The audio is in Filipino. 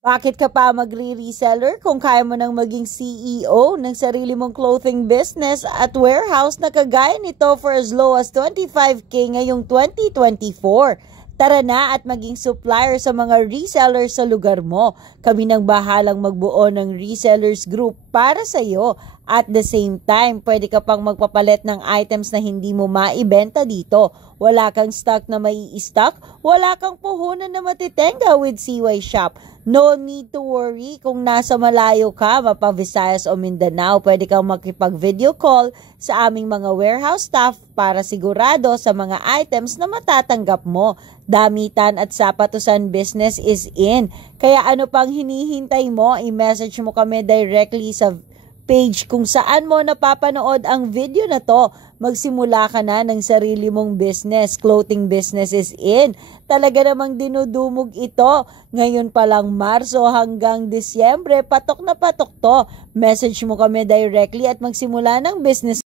Bakit ka pa magre-reseller kung kaya mo nang maging CEO ng sarili mong clothing business at warehouse na kagaya nito for as low as 25K ngayong 2024? Tara na at maging supplier sa mga resellers sa lugar mo. Kami nang bahalang magbuo ng resellers group para sa iyo. At the same time, pwede ka pang magpapalit ng items na hindi mo maibenta dito. Wala kang stock na mai-stock, wala kang puhunan na matitenga with CY Shop. No need to worry kung nasa malayo ka, mapa Visayas o Mindanao. Pwede kang makipag-video call sa aming mga warehouse staff para sigurado sa mga items na matatanggap mo. Damitan at sapatusan business is in. Kaya ano pang hinihintay mo? I-message mo kami directly sa page kung saan mo napapanood ang video na to. Magsimula ka na ng sarili mong business. Clothing business is in. Talaga namang dinudumog ito. Ngayon pa lang Marso hanggang Disyembre, patok na patok to. Message mo kami directly at magsimula ng business.